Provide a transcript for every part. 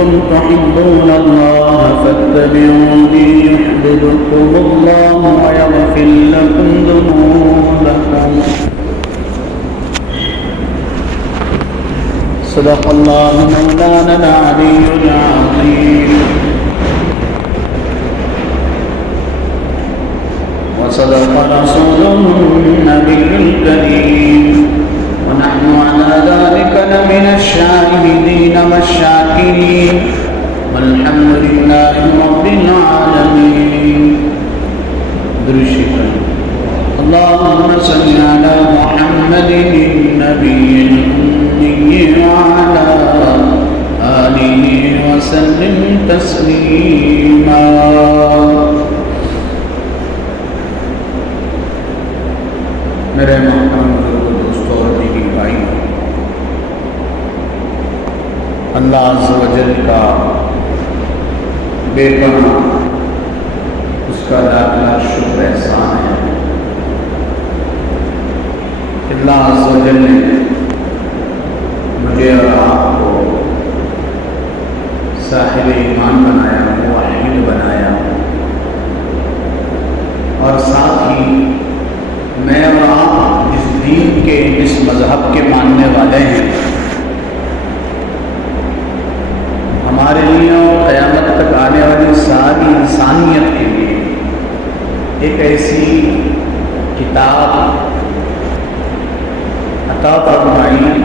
كنتم تحبون الله فاتبعوني يحببكم الله ويغفر لكم ذنوبكم صدق الله مولانا العلي العظيم وصدق رسوله النبي الكريم ونحن على ذلك لمن الشاهدين والشاكرين والحمد لله رب العالمين. درشق اللهم صل على محمد النبي الأمي وعلى آله وسلم تسليما. میرے محترم دوستوں اور دیگر بھائی، اللہ عز و جل کا بے پناہ اس کا لاکھ لاکھ شکر احسان ہے. اللہ عز و جل نے مجھے اور آپ کو صاحب ایمان بنایا، موحد بنایا، اور ساتھ ہی میں اور آپ جس دین کے، جس مذہب کے ماننے والے ہیں، ہمارے لیے اور قیامت تک آنے والی ساری انسانیت کے لیے ایک ایسی کتاب عطا فرمائی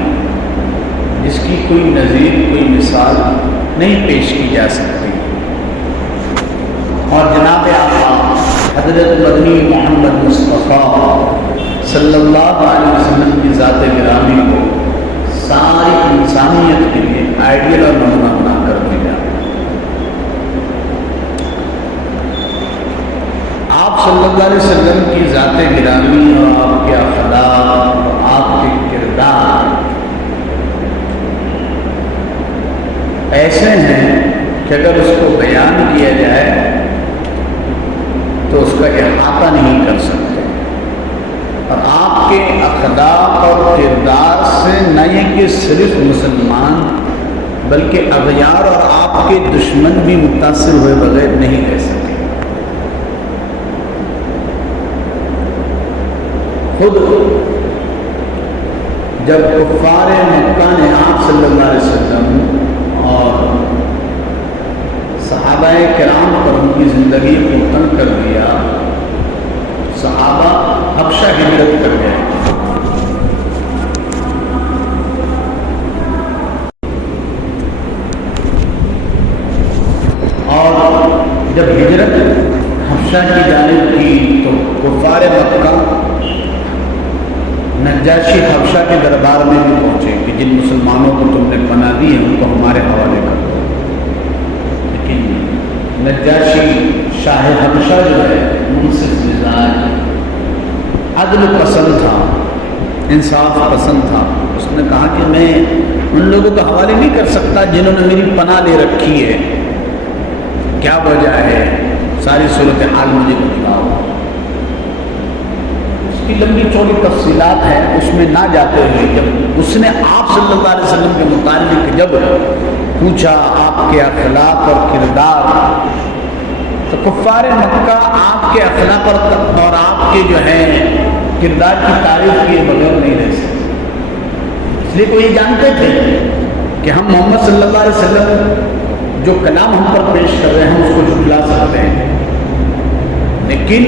جس کی کوئی نظیر، کوئی مثال نہیں پیش کی جا سکتی. اور جناب آقا حضرت مدنی محمد مصطفیٰ صلی اللہ علیہ وسلم کی ذات گرامی کو ساری انسانیت کے لیے آئیڈیل اور نمونہ بنا کر دیا. آپ صلی اللہ علیہ وسلم کی ذات گرامی اور آپ کے اخلاق، آپ کے کردار ایسے ہیں کہ اگر اس کو بیان کیا جائے تو اس کا احاطہ نہیں کر سکتے. اور آپ کے اخلاق اور کردار سے نہ یہ کہ صرف مسلمان بلکہ اغیار اور آپ کے دشمن بھی متاثر ہوئے بغیر نہیں رہ سکتے. خود جب کفار مکہ نے آپ صلی اللہ علیہ وسلم اور صحابہ کرام پر ان کی زندگی کو تنگ کر دیا، صحابہ حبشہ ہجرت کر گئے. اور جب ہجرت حبشہ کی جانب کی تو کفار مکہ نجاشی حبشہ کے دربار میں بھی پہنچے کہ جن مسلمانوں کو تم نے پناہ دی ہے ان کو ہمارے حوالے کر دو. لیکن نجاشی شاہ حبشہ جو ہے منصف مزاج، عدل پسند تھا، انصاف پسند تھا. اس نے کہا کہ میں ان لوگوں کو حوالے نہیں کر سکتا جنہوں نے میری پناہ لے رکھی ہے. کیا وجہ ہے؟ ساری صورتحال مجھے بتلاؤ. اس کی لمبی چوڑی تفصیلات ہیں، اس میں نہ جاتے ہوئے جب اس نے آپ صلی اللہ علیہ وسلم کے متعلق جب پوچھا آپ کے اخلاق اور کردار، تو کفار مکہ آپ کے اخلاق اور آپ کے جو ہے کردار کی تعریف کیے بغیر نہیں رہ سکتے. اس لیے وہ یہ جانتے تھے کہ ہم محمد صلی اللہ علیہ وسلم جو کلام ہم پر پیش کر رہے ہیں ہم اس کو جھٹلا سکتے ہیں، لیکن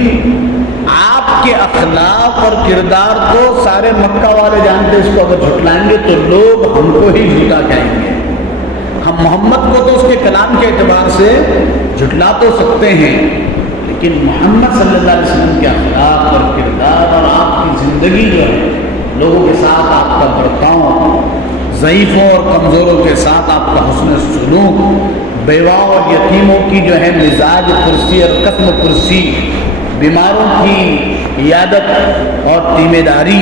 آپ کے اخلاق اور کردار کو سارے مکہ والے جانتے ہیں. اس کو اگر جھٹلائیں گے تو لوگ ہم کو ہی جھوٹا کہیں گے. ہم محمد کو تو اس کے کلام کے اعتبار سے جھٹلا تو سکتے ہیں، لیکن محمد صلی اللہ علیہ وسلم کے اخلاق اور کردار اور آپ کی زندگی جو ہے، لوگوں کے ساتھ آپ کا برتاؤ، ضعیفوں اور کمزوروں کے ساتھ آپ کا حسن سلوک، بیواؤں اور یتیموں کی جو ہے مزاج پرسی اور قسم پرسی، بیماروں کی عیادت اور تیمہ داری،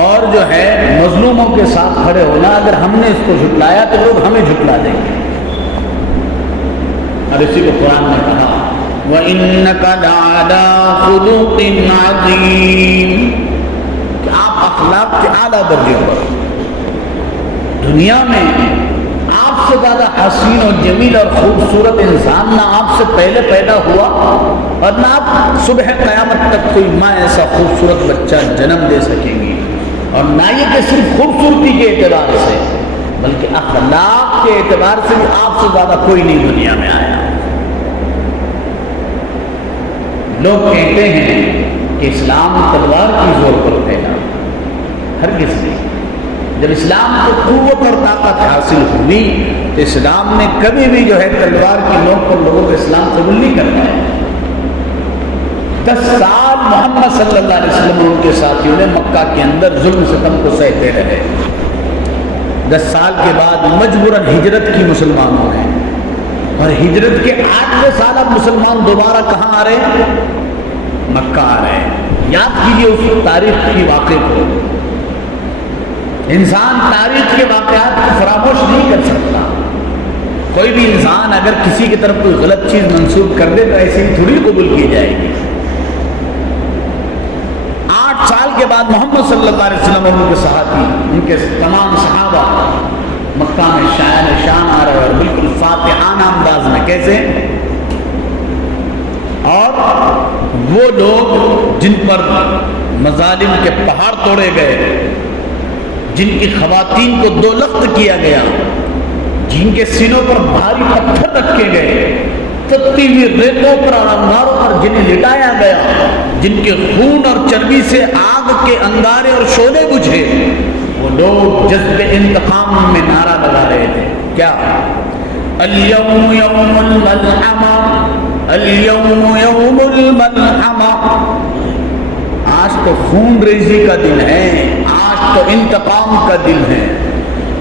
اور جو ہے مظلوموں کے ساتھ کھڑے ہونا، اگر ہم نے اس کو جھٹلایا تو لوگ ہمیں جھٹلا دیں گے. اور اسی کو قرآن نے کہا وَإِنَّكَ لَعَلَىٰ خُلُقٍ عَظِيمٍ، کہ آپ اخلاق کے اعلیٰ درجے پر. دنیا میں آپ سے زیادہ حسین اور جمیل اور خوبصورت انسان نہ آپ سے پہلے پیدا ہوا اور نہ آپ صبح قیامت تک کوئی ماں ایسا خوبصورت بچہ جنم دے سکیں گی، اور نہ یہ کہ صرف خوبصورتی کے اعتبار سے بلکہ اخلاق کے اعتبار سے بھی آپ سے زیادہ کوئی نہیں دنیا میں آیا۔ لوگ کہتے ہیں کہ اسلام تلوار کی زور پر پھیلا، ہرگز نہیں۔ جب اسلام کو قوت اور طاقت حاصل ہوئی تو اسلام نے کبھی بھی جو ہے تلوار کی نوک پر لوگوں کو اسلام قبول نہیں کر پایا۔ 10 سال محمد صلی اللہ علیہ وسلم اور ان کے ساتھیوں نے مکہ کے اندر ظلم ستم کو سہتے رہے۔ 10 سال کے بعد مجبوراً ہجرت کی مسلمانوں نے، اور ہجرت کے 8ویں سال اب مسلمان دوبارہ کہاں آ رہے ہیں؟ مکہ آ رہے ہیں۔ یاد کیجئے اس تاریخ کی واقعے کو۔ انسان تاریخ کے واقعات کو فراموش نہیں کر سکتا۔ کوئی بھی انسان اگر کسی کی طرف کوئی غلط چیز منسوب کر دے تو ایسے ہی تھوڑی قبول کی جائے گی۔ 8 سال کے بعد محمد صلی اللہ علیہ وسلم اور ان کے صحابی، ان کے تمام صحابہ مکہ میں شان آ رہے اور بالکل فاتحانہ انداز میں۔ کیسے؟ اور وہ لوگ جن پر مظالم کے پہاڑ توڑے گئے، جن کی خواتین کو 2 لخت کیا گیا، جن کے سینوں پر بھاری پتھر رکھے گئے، تپتی ہوئی ریتوں پر اور انگاروں پر جنہیں لٹایا گیا، جن کے خون اور چربی سے آگ کے انگارے اور شعلے بجھے، وہ لوگ جذب انتقام میں نعرہ لگا رہے تھے۔ کیا؟ اليوم یوم الملحمہ، اليوم یوم الملحمہ۔ آج تو خون ریزی کا دن ہے، آج تو انتقام کا دن ہے۔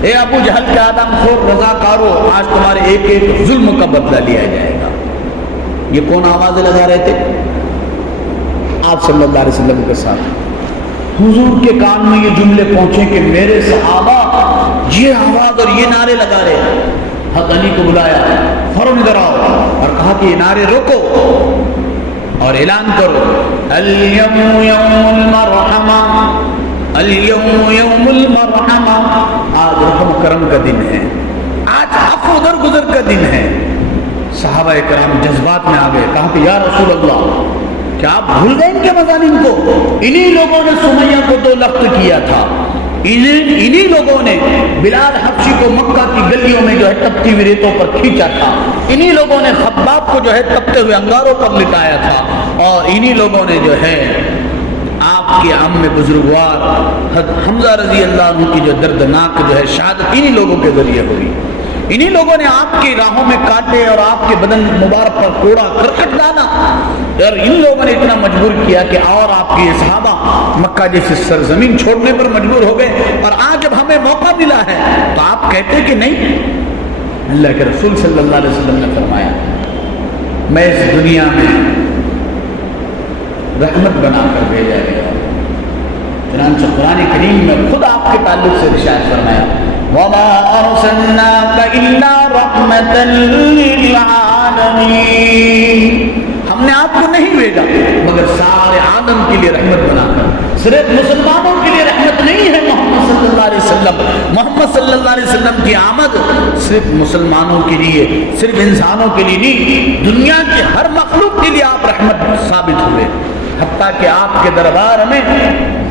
اے ابو جہل کے آدم خور رضاکارو، آج تمہارے ایک ایک ظلم کا بدلہ لیا جائے گا۔ یہ کون آوازیں لگا رہے تھے؟ آپ صلی اللہ علیہ وسلم کے ساتھ۔ حضور کے کان میں یہ جملے پہنچے کہ میرے صحابہ یہ آواز اور یہ نعرے لگا رہے۔ حضرت علی کو بلایا، فوراً ادھر آؤ، اور کہا کہ یہ نعرے روکو اور اعلان کرو، اليوم یوم المرحمہ، اليوم یوم المرحمہ۔ آج رحم کرم کا دن ہے، آج عفو و درگزر کا دن ہے۔ صحابہ کرام جذبات میں آ گئے، کہا کہ یا رسول اللہ، کیا آپ بھول گئے ان کے مظالم کو؟ انہی لوگوں نے سمیہ کو 2 لخت کیا تھا، انہی لوگوں نے بلال حبشی کو مکہ کی گلیوں میں جو ہے تپتی ہوئی ریتوں پر کھینچا تھا، انہی لوگوں نے خباب کو جو ہے تپتے ہوئے انگاروں پر لٹایا تھا، اور انہی لوگوں نے جو ہے آپ کے عم بزرگوار حضرت حمزہ رضی اللہ عنہ کی جو دردناک جو ہے شہادت انہی لوگوں کے ذریعے ہوئی۔ انہی لوگوں نے آپ کی راہوں میں کاٹے اور آپ کے بدن مبارک پر کوڑا کرکٹ ڈالا، اور ان لوگوں نے اتنا مجبور کیا کہ اور آپ کے صحابہ مکہ جیسی سرزمین چھوڑنے پر مجبور ہو گئے، اور آج جب ہمیں موقع ملا ہے تو آپ کہتے کہ نہیں۔ اللہ کے رسول صلی اللہ علیہ وسلم نے فرمایا، میں اس دنیا میں رحمت بنا کر بھیجا گیا۔ چنانچہ قرآن کریم میں خود آپ کے تعلق سے ارشاد فرمایا، وَمَا أَرْسَلْنَاكَ إِلَّا رَحْمَةً لِّلْعَالَمِينَ۔ ہم نے آپ کو نہیں بھیجا مگر سارے عالم کے لیے رحمت بنا کر۔ صرف مسلمانوں کے لیے رحمت نہیں ہے محمد صلی اللہ علیہ وسلم۔ محمد صلی اللہ علیہ وسلم کی آمد صرف مسلمانوں کے لیے، صرف انسانوں کے لیے نہیں، دنیا کے ہر مخلوق کے لیے آپ رحمت ثابت ہوئے۔ حتیٰ کہ آپ کے دربار میں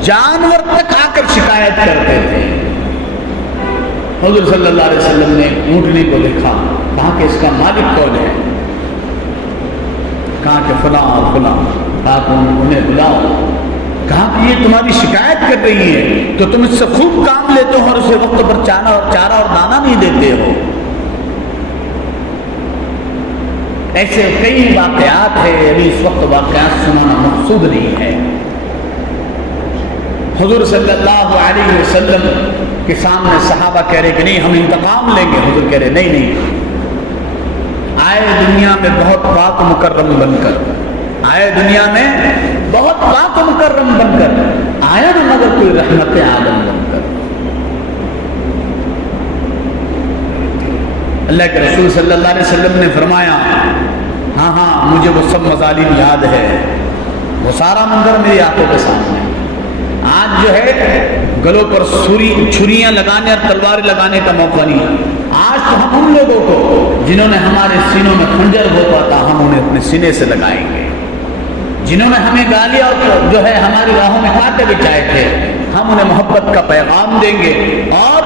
جانور تک آ کر شکایت کرتے تھے۔ حضور صلی اللہ علیہ وسلم نے اونٹنی کو دیکھا، کہا کہ اس کا مالک کون ہے؟ کہا کہ فلاں اور فلاں۔ کہا کہ انہیں بلاؤ۔ کہا کہ یہ تمہاری شکایت کر رہی ہے تو تم اس سے خوب کام لیتے ہو اور اسے وقت پر چارہ اور دانہ نہیں دیتے ہو۔ ایسے کئی واقعات ہیں، ابھی اس وقت واقعات سنانا مقصود نہیں ہے۔ حضور صلی اللہ علیہ وسلم کے سامنے صحابہ کہہ رہے کہ نہیں ہم انتقام لیں گے۔ حضور کہہ رہے نہیں نہیں، آئے دنیا میں بہت پاک مکرم بن کر، آئے دنیا میں بہت پاک مکرم بن کر، آیا نہ مگر کوئی رحمت عالم بن کر۔ اللہ کے رسول صلی اللہ علیہ وسلم نے فرمایا، ہاں ہاں مجھے وہ سب مظالم یاد ہے، وہ سارا منظر میری آنکھوں کے سامنے۔ آج جو ہے گلوں پر چھریاں لگانے اور تلواریں لگانے کا موقع نہیں ہے۔ آج تو ہم ان لوگوں کو جنہوں نے ہمارے سینوں میں خنجر بھونکا تھا ہم انہیں اپنے سینے سے لگائیں گے، جنہوں نے ہمیں گالیاں اور جو ہے ہماری راہوں میں کانٹے بچھائے تھے ہم انہیں محبت کا پیغام دیں گے اور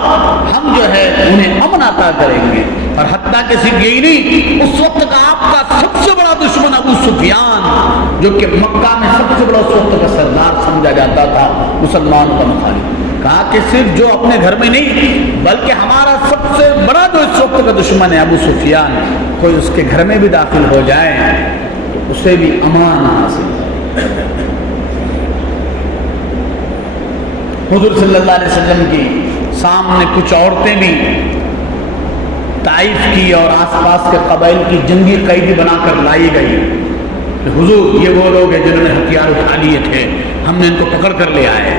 ہم جو ہے انہیں امن عطا کریں گے۔ اور حتیٰ کہ صرف یہی نہیں، اس وقت کا آپ کا سب سے بڑا دشمن ابو سفیان، جو کہ مکہ میں سب سے بڑا اس وقت کا سردار سمجھا جاتا تھا، مسلمانوں کا مخالف، کہا کہ صرف جو اپنے گھر میں نہیں بلکہ ہمارا سب سے بڑا جو اس وقت کا دشمن ہے ابو سفیان، کوئی اس کے گھر میں بھی داخل ہو جائے تو اسے بھی امان حاصل ہے۔ حضور صلی اللہ علیہ وسلم کی سامنے کچھ عورتیں بھی طائف کی اور آس پاس کے قبائل کی جنگی قیدی بنا کر لائی گئی کہ حضور یہ وہ لوگ ہیں جنہوں نے ہتھیار اٹھا لیے تھے، ہم نے ان کو پکڑ کر لے آئے۔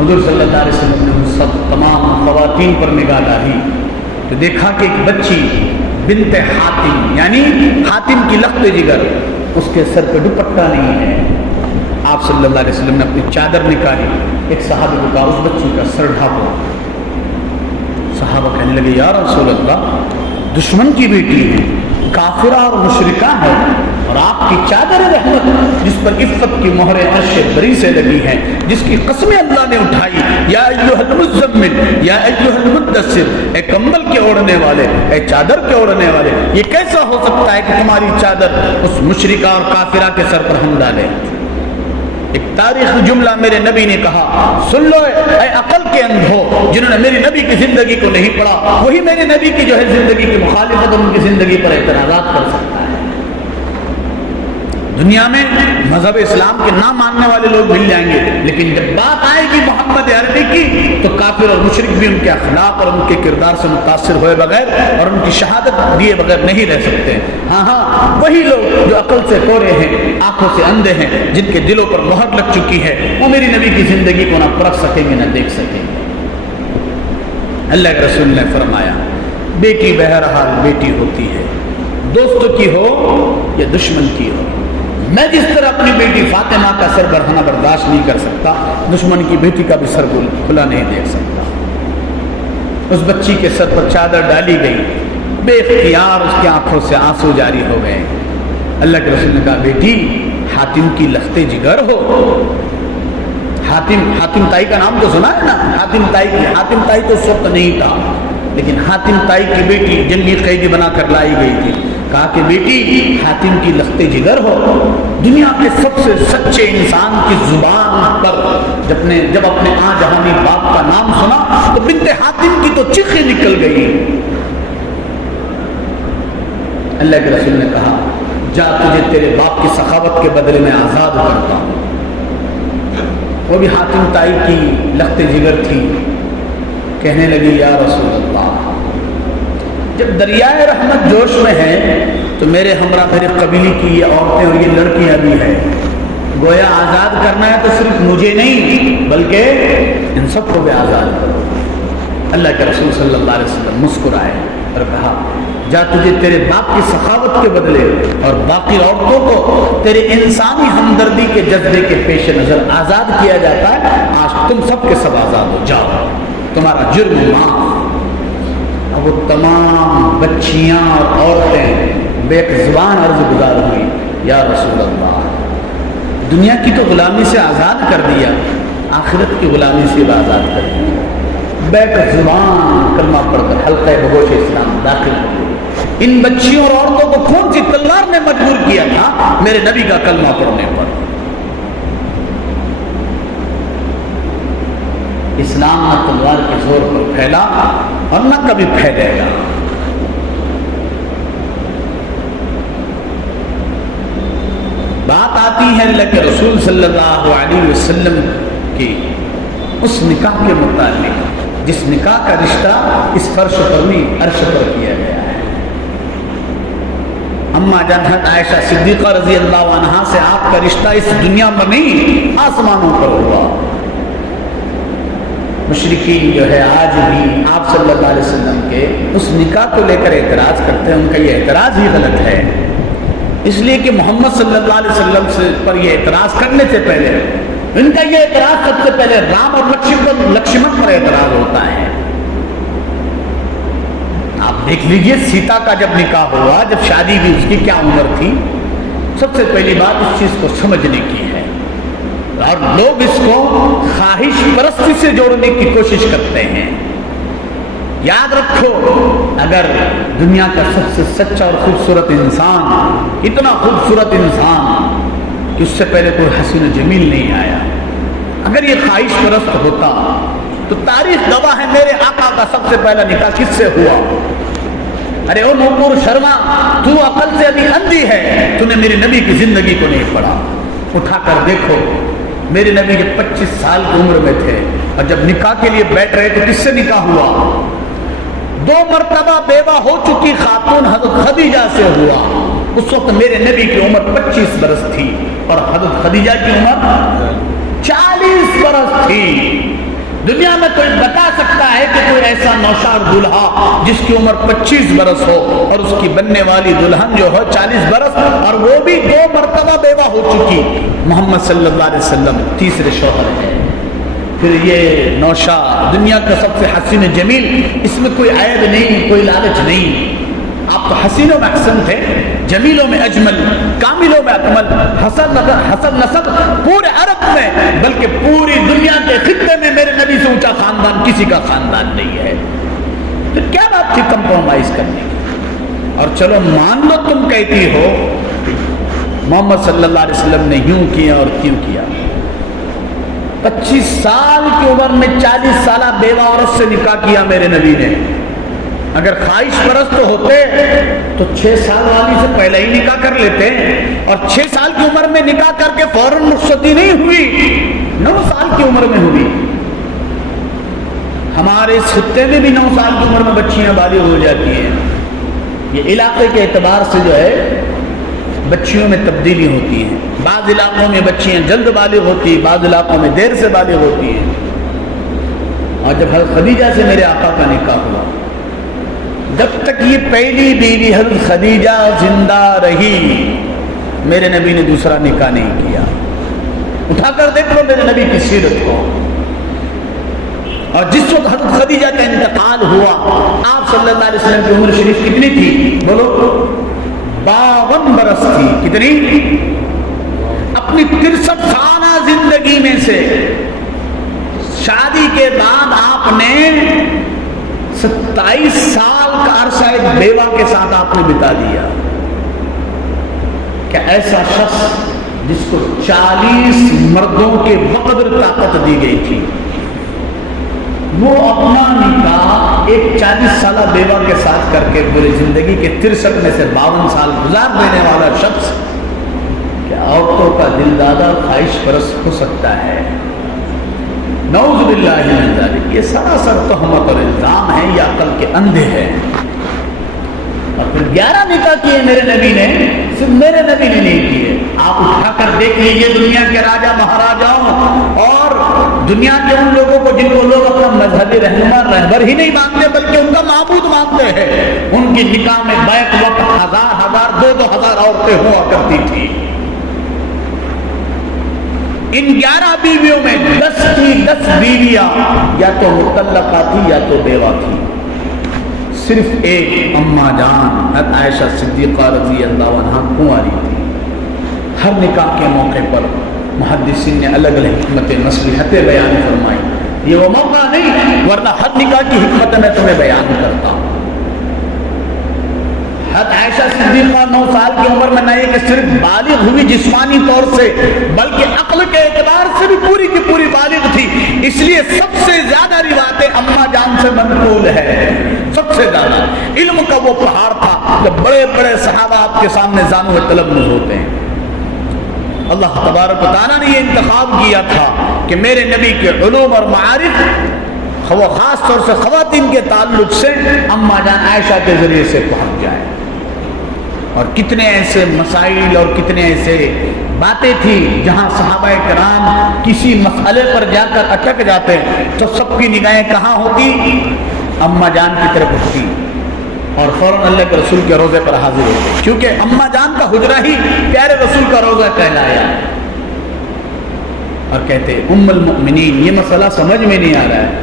حضور صلی اللہ علیہ وسلم نے ان سب تمام خواتین پر نگاہ ڈالی تو دیکھا کہ ایک بچی بنت حاتم یعنی حاتم کی لخت جگر، اس کے سر پہ دوپٹہ نہیں ہے۔ آپ صلی اللہ علیہ وسلم نے اپنی چادر نکالی، ایک صحابی کو کہا اس بچی کا سر ڈھانپو۔ صحابہ کہنے لگے یا رسول اللہ، دشمن کی بیٹی ہے، کافرہ اور مشرکہ ہے، اور آپ کی چادر رحمت جس پر عفت کی مہر عرش بری سے لگی ہیں، جس کی قسمیں اللہ نے اٹھائی، یا ایھا المزمل یا ایھا المدثر، اے کمبل کے اوڑھنے والے، اے چادر کے اوڑھنے والے، یہ کیسا ہو سکتا ہے کہ تمہاری چادر اس مشرکہ اور کافرہ کے سر پر ہم ڈالیں؟ ایک تاریخی جملہ میرے نبی نے کہا، سن لو اے عقل کے اندھو، جنہوں نے میری نبی کی زندگی کو نہیں پڑھا وہی میرے نبی کی جو ہے زندگی کی مخالفت اور ان کی زندگی پر اعتراضات کر سکتا ہے۔ دنیا میں مذہب اسلام کے نہ ماننے والے لوگ مل جائیں گے، لیکن جب بات آئے گی محمد عربی کی تو کافر اور مشرک بھی ان کے اخلاق اور ان کے کردار سے متاثر ہوئے بغیر اور ان کی شہادت دیے بغیر نہیں رہ سکتے۔ ہاں وہی لوگ جو عقل سے کوڑے ہیں، آنکھوں سے اندھے ہیں، جن کے دلوں پر مہر لگ چکی ہے، وہ میری نبی کی زندگی کو نہ پرکھ سکیں گے نہ دیکھ سکیں گے۔ اللہ کے رسول نے فرمایا بیٹی بہرحال بیٹی ہوتی ہے، دوست کی ہو یا دشمن کی ہو۔ میں جس طرح اپنی بیٹی فاطمہ کا سر بڑھانا برداشت نہیں کر سکتا، دشمن کی بیٹی کا بھی سر کھلا نہیں دیکھ سکتا۔ اس بچی کے سر پر چادر ڈالی گئی، بے اختیار اس کی آنکھوں سے آنسو جاری ہو گئے۔ اللہ کے رسول نے کہا بیٹی حاتم کی لخت جگر ہو۔ حاتم تائی کا نام تو سنا ہے نا، حاتم تائی تو اس وقت نہیں تھا، لیکن حاتم تائی کی بیٹی جنگی قیدی بنا کر لائی گئی تھی۔ کہا کہ بیٹی حاتم کی لخت جگر ہو۔ دنیا کے سب سے سچے انسان کی زبان پر جب اپنے آن جہانی باپ کا نام سنا تو بنت حاتم کی تو چیخیں نکل گئی۔ اللہ کے رسول نے کہا جا تجھے تیرے باپ کی سخاوت کے بدلے میں آزاد کرتا ہوں۔ وہ بھی حاتم تائی کی لخت جگر تھی، کہنے لگی یا رسول اللہ، جب دریائے رحمت جوش میں ہے تو میرے ہمراہ میرے قبیلے کی یہ عورتیں اور یہ لڑکیاں بھی ہیں، گویا آزاد کرنا ہے تو صرف مجھے نہیں بلکہ ان سب کو بھی آزاد کرو۔ اللہ کے رسول صلی اللہ علیہ وسلم مسکرائے اور کہا جا تجھے تیرے باپ کی سخاوت کے بدلے اور باقی عورتوں کو تیرے انسانی ہمدردی کے جذبے کے پیش نظر آزاد کیا جاتا ہے۔ آج تم سب کے سب آزاد ہو جاؤ، تمہارا جرم معاف۔ اب وہ تمام بچیاں اور عورتیں بے زبان عرض گزار ہوئی یا رسول اللہ، دنیا کی تو غلامی سے آزاد کر دیا، آخرت کی غلامی سے بھی آزاد کر دیا۔ بیک زبان کلمہ پڑھ کر حلقہ بگوش اسلام داخل ہو۔ ان بچیوں اور عورتوں کو کون سی تلوار نے مجبور کیا تھا میرے نبی کا کلمہ پڑھنے پر؟ اسلام نہ تلوار کے زور پر پھیلا اور نہ کبھی پھیلے گا۔ بات آتی ہے اللہ کے رسول صلی اللہ علیہ وسلم کی اس نکاح کے متعلق جس نکاح کا رشتہ اس فرش پر نہیں عرش پر کیا گیا ہے۔ اما جان عائشہ صدیقہ رضی اللہ عنہا سے آپ کا رشتہ اس دنیا میں نہیں آسمانوں پر ہوا۔ مشرکین جو ہے آج بھی آپ صلی اللہ علیہ وسلم کے اس نکاح کو لے کر اعتراض کرتے ہیں، ان کا یہ اعتراض ہی غلط ہے، اس لیے کہ محمد صلی اللہ علیہ وسلم پر یہ اعتراض کرنے سے پہلے ان کا یہ اعتراض سب سے پہلے رام اور لکشمن پر اعتراض ہوتا ہے۔ دیکھ لیجئے سیتا کا جب نکاح ہوا، جب شادی بھی اس کی کیا عمر تھی؟ سب سے پہلی بات اس چیز کو سمجھنے کی ہے، اور لوگ اس کو خواہش پرستی سے جوڑنے کی کوشش کرتے ہیں۔ یاد رکھو، اگر دنیا کا سب سے سچا اور خوبصورت انسان، اتنا خوبصورت انسان کہ اس سے پہلے کوئی حسین و جمیل نہیں آیا، اگر یہ خواہش پرست ہوتا تو تاریخ گواہ ہے میرے آقا کا سب سے پہلا نکاح کس سے ہوا؟ ارے او نوپور شرما، تو عقل سے ابھی اندھی ہے، تو نے میرے نبی کی زندگی کو نہیں پڑھا۔ اٹھا کر دیکھو، میرے نبی کے 25 سال کی عمر میں تھے، اور جب نکاح کے لیے بیٹھ رہے تو کس سے نکاح ہوا؟ 2 مرتبہ بیوہ ہو چکی خاتون حضرت خدیجہ سے ہوا۔ اس وقت میرے نبی کی عمر 25 برس تھی، اور حضرت خدیجہ کی عمر 40 برس تھی۔ دنیا میں کوئی بتا سکتا ہے کہ کوئی ایسا نوشاد دلہا جس کی عمر 25 برس ہو اور اس کی بننے والی دلہن جو ہو 40 برس، اور وہ بھی 2 مرتبہ بیوہ ہو چکی؟ محمد صلی اللہ علیہ وسلم تیسرے شوہر ہے۔ پھر یہ نوشا دنیا کا سب سے حسین جمیل، اس میں کوئی عیب نہیں، کوئی لالچ نہیں۔ آپ تو حسینوں میں احسن تھے، جمیلوں میں اجمل، کاملوں میں اکمل، حسن نسب پورے عرب میں بلکہ پوری دنیا کے خطے میں میرے نبی سے اونچا خاندان کسی کا خاندان نہیں ہے۔ تو کیا بات تھی کمپرومائز کرنے کی؟ اور چلو مان لو تم کہتی ہو محمد صلی اللہ علیہ وسلم نے یوں کیا اور کیوں کیا۔ 25 سال کی عمر میں 40 سالہ بیوہ عورت سے نکاح کیا میرے نبی نے۔ اگر خواہش پرست ہوتے تو 6 سال والی سے پہلے ہی نکاح کر لیتے، اور 6 سال کی عمر میں نکاح کر کے فوراً رخصتی نہیں ہوئی، 9 سال کی عمر میں ہوئی۔ ہمارے اس خطے میں بھی 9 سال کی عمر میں بچیاں بالغ ہو جاتی ہیں۔ یہ علاقے کے اعتبار سے جو ہے بچیوں میں تبدیلی ہوتی ہے، بعض علاقوں میں بچیاں جلد بالغ ہوتی ہیں، بعض علاقوں میں دیر سے بالغ ہوتی ہیں۔ اور جب حضرت خدیجہ سے میرے آقا کا نکاح ہوا، جب تک یہ پہلی بیوی حضرت خدیجہ زندہ رہی، میرے نبی نے دوسرا نکاح نہیں کیا۔ اٹھا کر دیکھ لو میرے نبی کی سیرت کو۔ اور جس وقت حضرت خدیجہ کا انتقال ہوا، آپ صلی اللہ علیہ وسلم کی عمر شریف کتنی تھی؟ بولو، 52 برس تھی۔ کتنی؟ اپنی 63 سالہ زندگی میں سے شادی کے بعد آپ نے 27 سال کا عرصہ ایک بیوہ کے ساتھ آپ نے بتا دیا۔ کہ ایسا شخص جس کو 40 مردوں کے بقدر طاقت دی گئی تھی، وہ اپنا نکاح ایک 40 سالہ بیوہ کے ساتھ کر کے پوری زندگی کے 63 میں سے 52 سال گزار دینے والا شخص کیا عورتوں کا دل دادا خواہش پرست ہو سکتا ہے؟ نعوذ باللہ من ذالک۔ یہ سراسر تہمت اور الزام ہے، یہ عقل کے اندھے ہیں۔ اور پھر 11 نکاح کیے میرے نبی نے، صرف میرے نبی نے نہیں کیے۔ آپ اٹھا کر دیکھ لیجیے دنیا کے راجا مہاراجاؤں اور دنیا کے ان لوگوں کو جن کو لوگ اپنا مذہبی رہنما رہبر ہی نہیں مانتے بلکہ ان کا معبود مانتے ہیں، ان کی نکاح میں بیک وقت 1000 2,000 عورتیں ہوا کرتی تھی۔ ان 11 بیویوں میں 10 بیویاں یا تو مطلقہ تھی یا تو بیوہ تھی۔ صرف ایک اماں جان حضرت عائشہ صدیقہ رضی اللہ عنہا کنواری تھی۔ ہر نکاح کے موقع پر محدثین نے الگ الگ حکمت مصلحتیں بیان فرمائی۔ یہ وہ موقع نہیں ورنہ ہر نکاح کی حکمت میں تمہیں بیان کرتا ہوں۔ حضرت عائشہ صدیقہ 9 سال کی عمر میں نہیں کہ صرف بالغ ہوئی جسمانی طور سے بلکہ عقل کے اعتبار سے بھی پوری کی پوری بالغ تھی، اس لیے سب سے زیادہ روایتیں اماں جان سے منقول ہے۔ سب سے زیادہ علم کا وہ پہاڑ تھا جب بڑے بڑے صحابہ آپ کے سامنے زانو طلب ہوتے ہیں۔ اللہ تبارک و تعالیٰ نے یہ انتخاب کیا تھا کہ میرے نبی کے علوم اور معارف وہ خاص طور سے خواتین کے تعلق سے اماں جان عائشہ کے ذریعے سے پہنچ جائے۔ اور کتنے ایسے مسائل اور کتنے ایسے باتیں تھی جہاں صحابہ کرام کسی مسئلے پر جا کر اٹک جاتے تو سب کی نگاہیں کہاں ہوتی؟ اماں جان کی طرف اٹھتی اور فوراً اللہ کے رسول کے روزے پر حاضر ہوتے، کیونکہ اماں جان کا حجرہ ہی پیارے رسول کا روزہ کہلایا۔ اور کہتے ام المؤمنین، یہ مسئلہ سمجھ میں نہیں آ رہا ہے،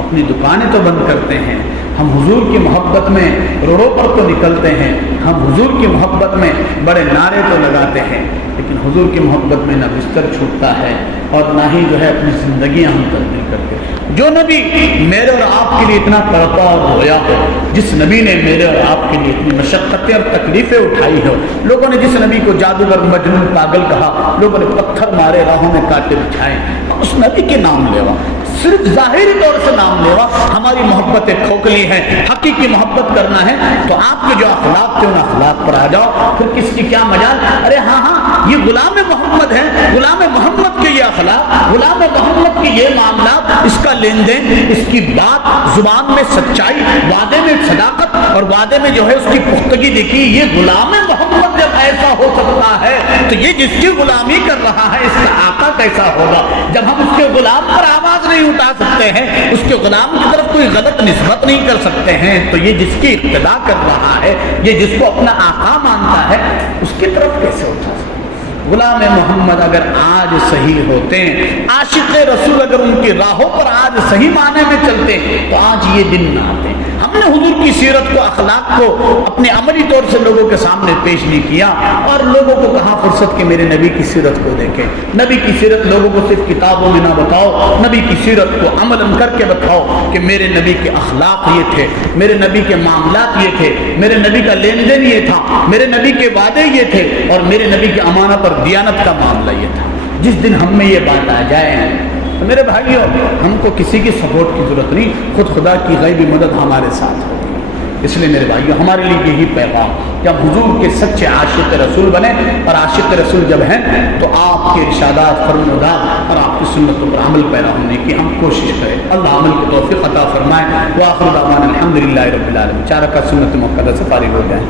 اپنی دکانیں تو بند کرتے ہیں، ہم حضور کی محبت میں روڈوں پر تو نکلتے ہیں، ہم حضور کی محبت میں بڑے نعرے تو لگاتے ہیں، لیکن حضور کی محبت میں نہ بستر چھوٹتا ہے اور نہ ہی جو ہے اپنی زندگیاں ہم تبدیل کرتے ہیں۔ جو نبی میرے اور آپ کے لیے اتنا تڑپا اور رویا ہو، جس نبی نے میرے اور آپ کے لیے اتنی مشقتیں اور تکلیفیں اٹھائی ہو، لوگوں نے جس نبی کو جادوگر، مجنون، پاگل کہا، لوگوں نے پتھر مارے، راہوں میں کانٹے بچھائے، اس نبی کے نام لیوا، صرف ظاہری طور سے نام لیوا ہماری محبتیں کھوکھلی ہیں۔ حقیقی محبت کرنا ہے تو آپ کے جو اخلاق تھے ان اخلاق پر آ جاؤ، پھر کس کی کیا مجال۔ ارے ہاں یہ غلام محمد ہے، غلام محمد کے یہ اخلاق، غلام محمد کے یہ معاملات، اس کا لین دین، اس کی بات، زبان میں سچائی، وعدے میں صداقت اور وعدے میں جو ہے اس کی پختگی دیکھی، یہ غلام محمد جب ایسا ہو سکتا ہے تو یہ جس کی غلامی کر رہا ہے اس کا آقا کیسا ہوگا۔ جب ہم اس کے غلام پر آواز نہیں اٹھا سکتے ہیں، اس کے غلام کی طرف کوئی غلط نسبت نہیں کر سکتے ہیں، تو یہ جس کی اقتدا کر رہا ہے، یہ جس کو اپنا آقا مانتا ہے، اس کی طرف کیسے اٹھا سکتے ہیں۔ غلام محمد اگر آج صحیح ہوتے، عاشق رسول اگر ان کی راہوں پر آج صحیح معنی میں چلتے تو آج یہ دن نہ آتے۔ ہم نے حضور کی سیرت کو، اخلاق کو اپنے عملی طور سے لوگوں کے سامنے پیش نہیں کیا اور لوگوں کو کہا فرصت کہ میرے نبی کی سیرت کو دیکھیں۔ نبی کی سیرت لوگوں کو صرف کتابوں میں نہ بتاؤ، نبی کی سیرت کو عمل کر کے بتاؤ کہ میرے نبی کے اخلاق یہ تھے، میرے نبی کے معاملات یہ تھے، میرے نبی کا لین دین یہ تھا، میرے نبی کے وعدے یہ تھے اور میرے نبی کی امانت اور دیانت کا معاملہ یہ تھا۔ جس دن ہم میں یہ بات آ جائے تو میرے بھائیوں، ہم کو کسی کی سپورٹ کی ضرورت نہیں، خود خدا کی غیبی مدد ہمارے ساتھ ہوگی۔ اس لیے میرے بھائیوں، ہمارے لیے یہی پیغام کہ ہم حضور کے سچے عاشق رسول بنیں، اور عاشق رسول جب ہیں تو آپ کے ارشادات فرمودات اور آپ کی سنتوں پر عمل پیرا ہونے کی ہم کوشش کریں۔ اللہ عمل کی توفیق عطا فرمائے۔ وآخر دعوانا الحمدللہ رب العالمین۔ 4 رکعت سنت مؤکدہ سے فارغ ہو جائیں۔